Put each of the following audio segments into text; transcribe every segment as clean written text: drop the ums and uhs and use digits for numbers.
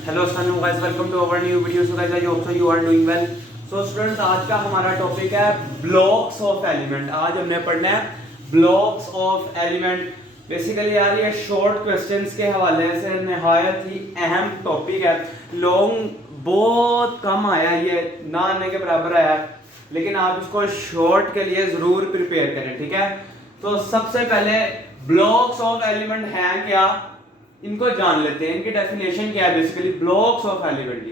Hello guys, welcome to our new video. So guys, I hope so you are doing well. So students, आज का हमारा topic है blocks of element. आज हमने पढ़ना है ब्लॉक्स ऑफ एलिमेंट। बेसिकली यार ये शॉर्ट क्वेश्चंस के हवाले से निहायत ही अहम टॉपिक है। लॉन्ग बहुत कम आया, ये ना आने के बराबर आया, लेकिन आप इसको शॉर्ट के लिए जरूर प्रिपेयर करें, ठीक है। तो सबसे पहले ब्लॉक्स ऑफ एलिमेंट हैं क्या, इनको जान लेते हैं। इनकी डेफिनेशन क्या है। बेसिकली ब्लॉक्स ऑफ एलिमेंट की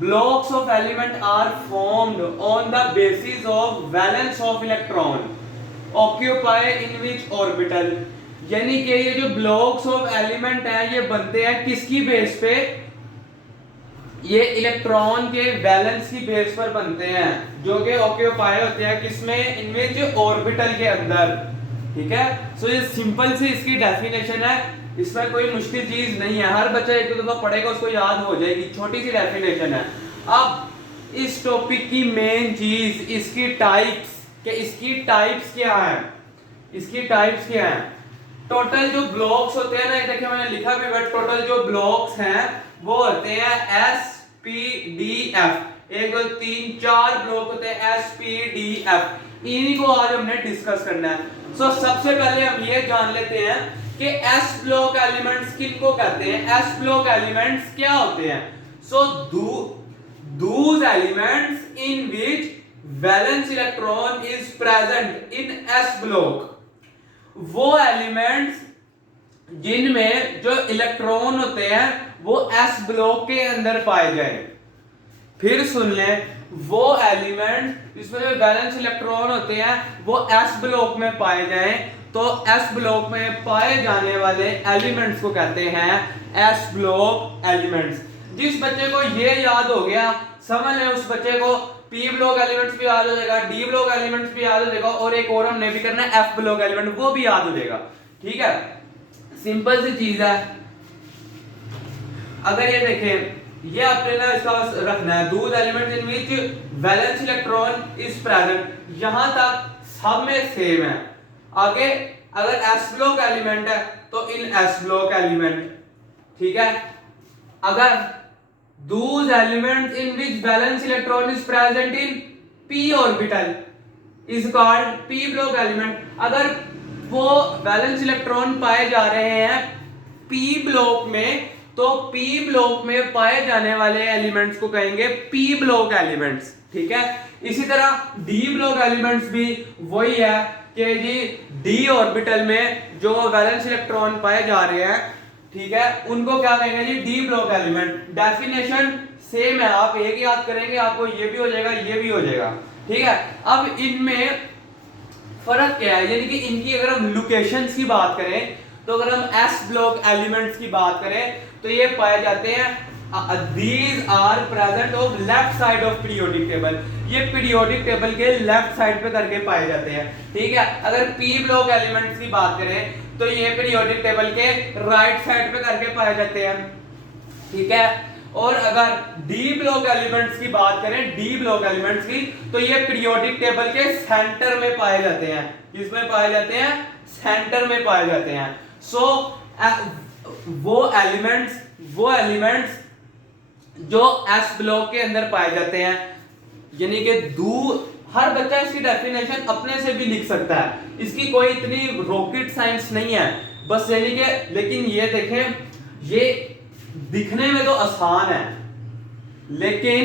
blocks of element are formed on the basis of valence of electron occupy in which orbital. यानी कि ये जो ब्लॉक्स ऑफ एलिमेंट है ये बनते हैं किसकी बेस पे, ये इलेक्ट्रॉन के वैलेंस की बेस पर बनते हैं, जो कि ऑक्यूपाई होते हैं किसमें, इन विच ऑर्बिटल के अंदर, ठीक है। सो ये सिंपल सी इसकी डेफिनेशन है, इसमें कोई मुश्किल चीज नहीं है, हर बच्चा एक दो दफा पढ़ेगा उसको याद हो जाएगी, छोटी सी डेफिनेशन है। अब इस टॉपिक की मेन चीज इसकी टाइप्स, कि इसकी टाइप्स क्या है, इसकी टाइप्स क्या है। टोटल जो ब्लॉक्स होते हैं ना, देखिए मैंने लिखा भी है, टोटल जो ब्लॉक्स हैं वो होते हैं S P D F. 1 2 3 4 block होते हैं एस पी डी एफ। इन्हीं को आज हमने डिस्कस करना है। सो सबसे पहले हम ये जान लेते हैं कि एस ब्लॉक एलिमेंट्स किनको कहते हैं। एस ब्लॉक एलिमेंट्स क्या होते हैं। So those elements in which valence electron is present in s block, वो एलिमेंट्स जिनमें जो इलेक्ट्रॉन होते हैं वो एस ब्लॉक के अंदर पाए जाए। फिर सुन लें, वो एलिमेंट जिसमें जो वैलेंस इलेक्ट्रॉन होते हैं वो एस ब्लॉक में पाए जाएं, तो एस ब्लॉक में पाए जाने वाले एलिमेंट्स को कहते हैं एस ब्लॉक एलिमेंट्स। जिस बच्चे को ये याद हो गया, समझ लें उस बच्चे को पी ब्लॉक एलिमेंट्स भी याद हो जाएगा, डी ब्लॉक एलिमेंट्स भी याद हो जाएगा, और एक और हमने भी करना है एफ ब्लॉक एलिमेंट, वो भी याद हो जाएगा, ठीक है। सिंपल सी चीज है। अगर ये देखें, ये आपने ना इसका रखना है, Dooj elements in which valence electron is present, यहां तक सब में सेम है। आगे अगर एस ब्लॉक एलिमेंट है तो इन एस ब्लॉक एलिमेंट, ठीक है। अगर Dooj elements in which valence electron is present in P orbital is called P block element. अगर वो वैलेंस इलेक्ट्रॉन पाए जा रहे हैं पी ब्लॉक में, तो पी ब्लॉक में पाए जाने वाले एलिमेंट्स को कहेंगे पी ब्लॉक एलिमेंट्स, ठीक है। इसी तरह डी ब्लॉक एलिमेंट्स भी वही है कि जी डी ऑर्बिटल में जो वैलेंस इलेक्ट्रॉन पाए जा रहे हैं, ठीक है, उनको क्या कहेंगे जी, d block element. Definition same है, आप एक याद करेंगे आपको ये भी हो जाएगा, ये भी हो जाएगा, ठीक है। अब इनमें फर्क क्या है, यानी कि इनकी अगर हम लोकेशंस की बात करें, तो अगर हम एस ब्लॉक एलिमेंट्स की बात करें तो ये पाए जाते हैं, these are present of left side of periodic table, ये पीरियोडिक टेबल के लेफ्ट साइड पे करके पाए जाते हैं, ठीक है। अगर पी ब्लॉक एलिमेंट्स की बात करें तो ये पीरियोडिक टेबल के राइट साइड पे करके पाए जाते हैं, ठीक है। और अगर डी ब्लॉक एलिमेंट्स की बात करें, डी ब्लॉक एलिमेंट्स की, तो ये पीरियोडिक टेबल के सेंटर में पाए जाते हैं। किसमें पाए जाते हैं, सेंटर में पाए जाते हैं। सो वो एलिमेंट्स जो एस ब्लॉक के अंदर पाए जाते हैं, यानी कि हर बच्चा इसकी डेफिनेशन अपने से भी लिख सकता है, इसकी कोई इतनी रॉकेट साइंस नहीं है, बस यानी कि, लेकिन ये देखें, ये दिखने में तो आसान है, लेकिन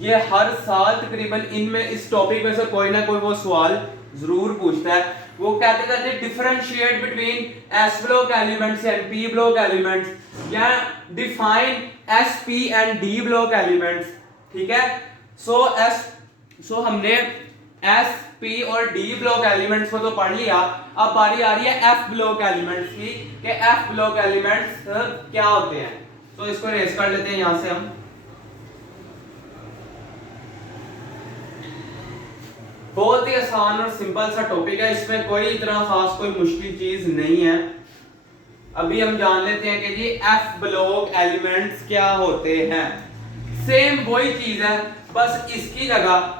ये हर साल तकरीबन इनमें इस टॉपिक में से कोई ना कोई वो सवाल जरूर पूछता है। वो कहते थे differentiate between s block elements and p block elements, या define s p and d block elements, ठीक है। सो हमने एस पी और डी ब्लॉक एलिमेंट्स को तो पढ़ लिया। अब बारी आ रही है एफ ब्लॉक एलिमेंट्स की, कि एफ ब्लॉक एलिमेंट्स क्या होते हैं। तो इसको रेस कर लेते हैं यहां से हम। बहुत ही आसान और सिंपल सा टॉपिक है, इसमें कोई इतना खास कोई मुश्किल चीज नहीं है। अभी हम जान लेते हैं कि जी एफ ब्लॉक एलिमेंट्स क्या होते हैं। सेम वही चीज है, बस इसकी जगह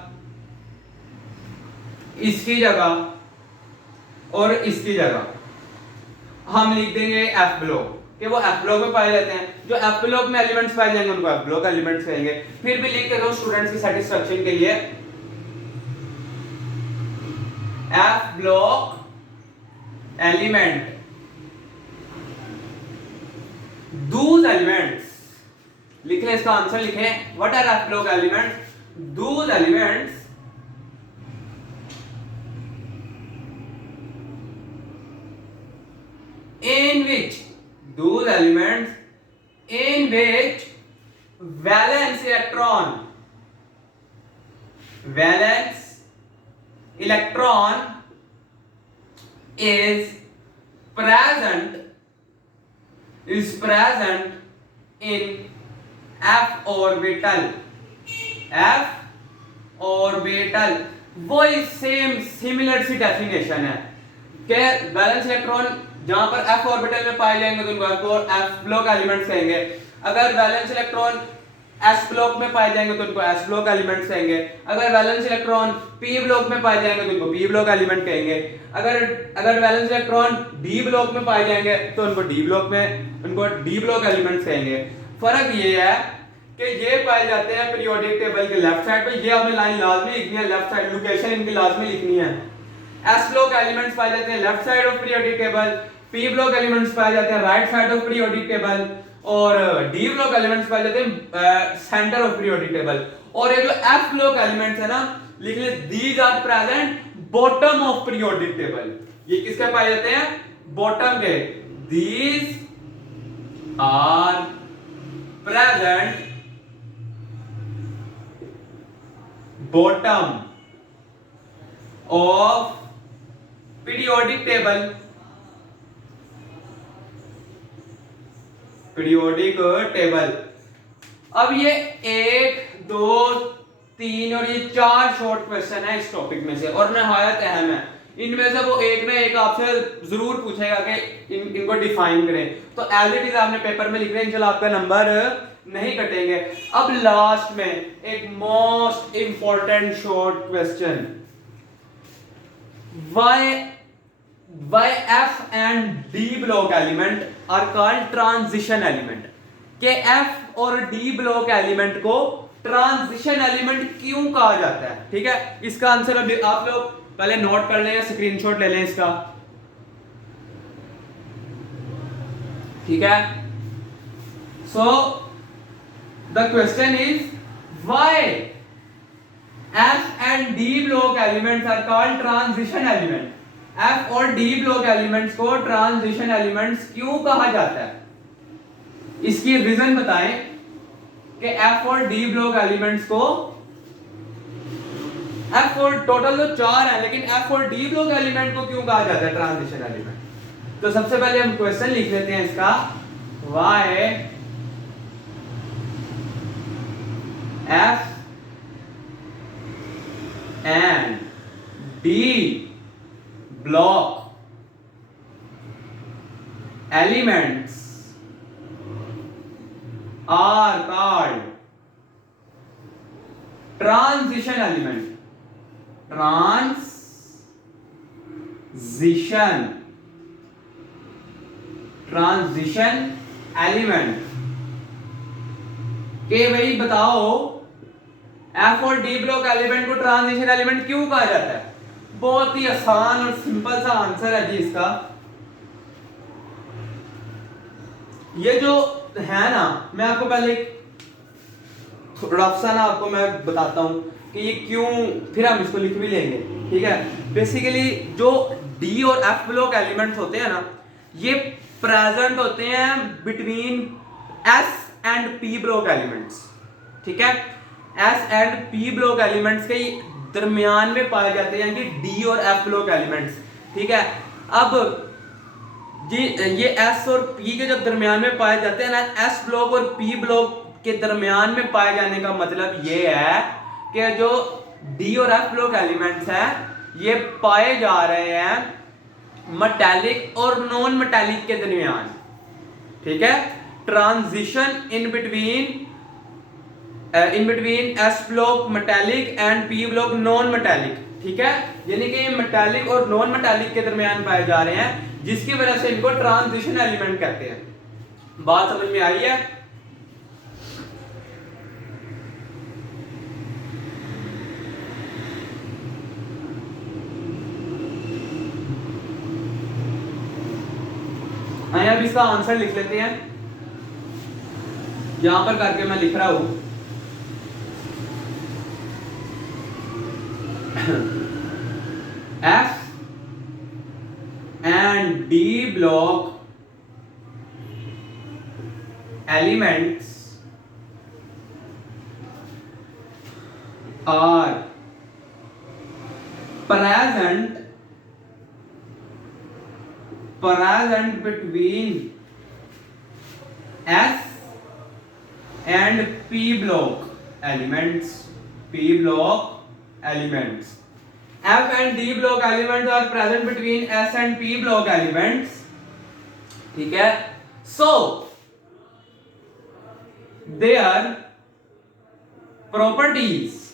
और इसकी जगह हम लिख देंगे एफ ब्लॉक, कि वो एफ ब्लॉक में पाए जाते हैं। जो एफ ब्लॉक में एलिमेंट्स पाए जाएंगे उनको एफ ब्लॉक एलिमेंट्स कहेंगे। फिर भी लिख देता हूं स्टूडेंट्स की सेटिस्फेक्शन के लिए, F block element, Dooj elements, लिख लें इसका आंसर लिखें, what R F block elements, Dooj elements in which, those elements in which valence electron is present in f orbital, वो सेम सिमिलर सी डेफिनेशन है कि वैलेंस इलेक्ट्रॉन जहां पर f ऑर्बिटल में पाए जाएंगे तो उनको f ब्लॉक एलिमेंट्स कहेंगे। अगर वैलेंस इलेक्ट्रॉन s ब्लॉक में पाए जाएंगे तो उनको s ब्लॉक एलिमेंट्स कहेंगे। अगर वैलेंस इलेक्ट्रॉन p ब्लॉक में पाए जाएंगे तो उनको p ब्लॉक एलिमेंट कहेंगे। अगर वैलेंस इलेक्ट्रॉन d ब्लॉक में पाए जाएंगे तो उनको d ब्लॉक एलिमेंट्स कहेंगे। फर्क ये है कि ये पाए जाते हैं पीरियोडिक टेबल के लेफ्ट साइड पे, ये हमें लाइन लाजमी लिखनी है, लेफ्ट साइड लोकेशन इनकी लाजमी लिखनी है। s ब्लॉक एलिमेंट्स पाए जाते हैं left side of periodic table, p block elements पाए जाते हैं right side of periodic table, और d ब्लॉक एलिमेंट्स पाए जाते हैं सेंटर ऑफ पीरियोडिक टेबल। और ये जो f ब्लॉक एलिमेंट्स है ना, लिख ले these are present bottom of periodic table. ये किसके पाए जाते हैं? बॉटम के। These are present bottom of periodic table, अब ये 1, 2, 3 और ये 4 शॉर्ट क्वेश्चन है इस टॉपिक में से और नहायत अहम है। इनमें से वो एक ना एक आपसे जरूर पूछेगा कि इनको डिफाइन करें, तो एज इट इज आपने पेपर में लिख रहे हैं, चलो आपका नंबर नहीं कटेंगे। अब लास्ट में एक most important short question, why f and d block element are called transition element, के f और d block element को ट्रांजिशन एलिमेंट क्यों कहा जाता है? ठीक है, इसका आंसर अब आप लोग पहले नोट कर लें या स्क्रीनशॉट ले लें इसका। ठीक है, so the question is why f and d block elements are called transition element, f और d block elements को ट्रांजिशन एलिमेंट्स क्यों कहा जाता है? इसकी रीजन बताएं कि f और d block एलिमेंट्स को, f और टोटल तो 4 है, लेकिन f और d block एलिमेंट को क्यों कहा जाता है ट्रांजिशन एलिमेंट? तो सबसे पहले हम क्वेश्चन लिख लेते हैं इसका, why f and d block elements are called transition element, transition element। के भाई बताओ f और d ब्लॉक एलिमेंट को ट्रांजिशन एलिमेंट क्यों कहा जाता है? बहुत ही आसान और सिंपल सा आंसर है जी इसका। ये जो है ना, मैं आपको पहले थोड़ा सा ना आपको मैं बताता हूं कि ये क्यों, फिर हम इसको लिख भी लेंगे। ठीक है, बेसिकली जो d और f ब्लॉक एलिमेंट्स होते हैं ना, ये प्रेजेंट होते हैं between s and p block elements. ठीक है, s and p block elements के दरमियान में पाए जाते हैं कि d और f ब्लॉक एलिमेंट्स। ठीक है, अब ये s और p के जब दरमियान में पाए जाते हैं ना, s ब्लॉक और p ब्लॉक के दरमियान में पाए जाने का मतलब ये है कि जो d और f ब्लॉक एलिमेंट्स हैं ये पाए जा रहे हैं मेटालिक और नॉन मेटालिक के दरमियान। ठीक है, transition in between s block metallic and p block non metallic. ठीक है, यानी कि मेटालिक और नॉन मेटालिक के दरमियान पाए जा रहे हैं, जिसकी वजह से इनको ट्रांजिशन एलिमेंट कहते हैं। बात समझ में आई है? अब इसका आंसर लिख लेते हैं, यहां पर करके मैं लिख रहा हूं F and D block elements are present between S and P block elements. F and D block elements are present between S and P block elements. ठीक है? So their properties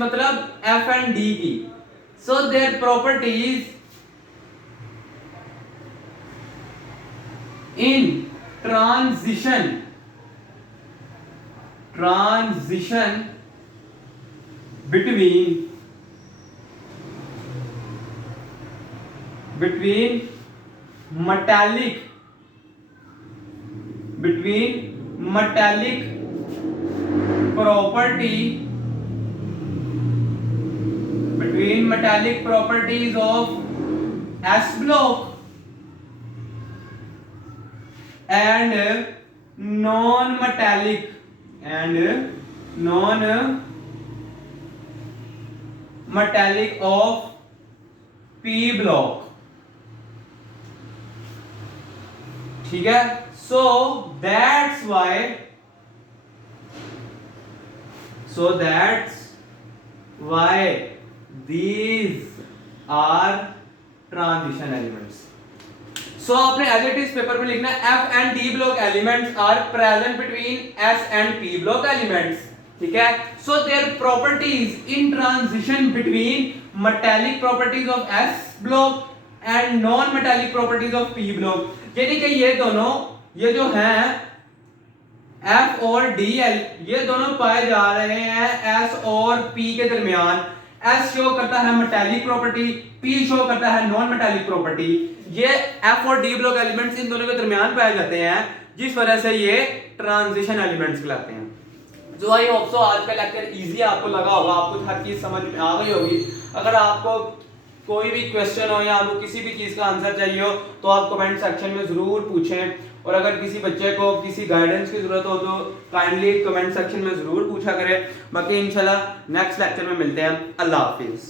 मतलब F and D की. So their properties in transition between metallic properties of S block and non-metallic of P block. ठीक है? So that's why these are transition elements. So आपने as it is paper में लिखना है F and D block elements are present between S and P block elements. ठीक है? So their properties in transition between metallic properties of S block and non-metallic properties of P block. यानी कि ये दोनों, ये जो हैं F और DL, ये दोनों पाए जा रहे हैं S और P के दरमियान. S शो करता है मेटालिक प्रॉपर्टी, P शो करता है नॉन मेटालिक प्रॉपर्टी. ये F और D ब्लॉक एलिमेंट्स इन दोनों के दरमियान पाए जाते हैं, जिस वजह से ये ट्रांजिशन एलिमेंट्स कहलाते हैं. जो आई होप सो आज का लेक्चर इजी आपको लगा होगा, आपको हर चीज समझ में आ गई होगी. अगर आपको कोई भी क्वेश्चन हो या आपको किसी भी चीज का आंसर चाहिए हो तो आप कमेंट सेक्शन में जरूर पूछें. और अगर किसी बच्चे को किसी गाइडेंस की जरूरत हो तो काइंडली कमेंट सेक्शन में जरूर पूछा करें. बाकी इंशाल्लाह नेक्स्ट लेक्चर में मिलते हैं. अल्लाह हाफिज.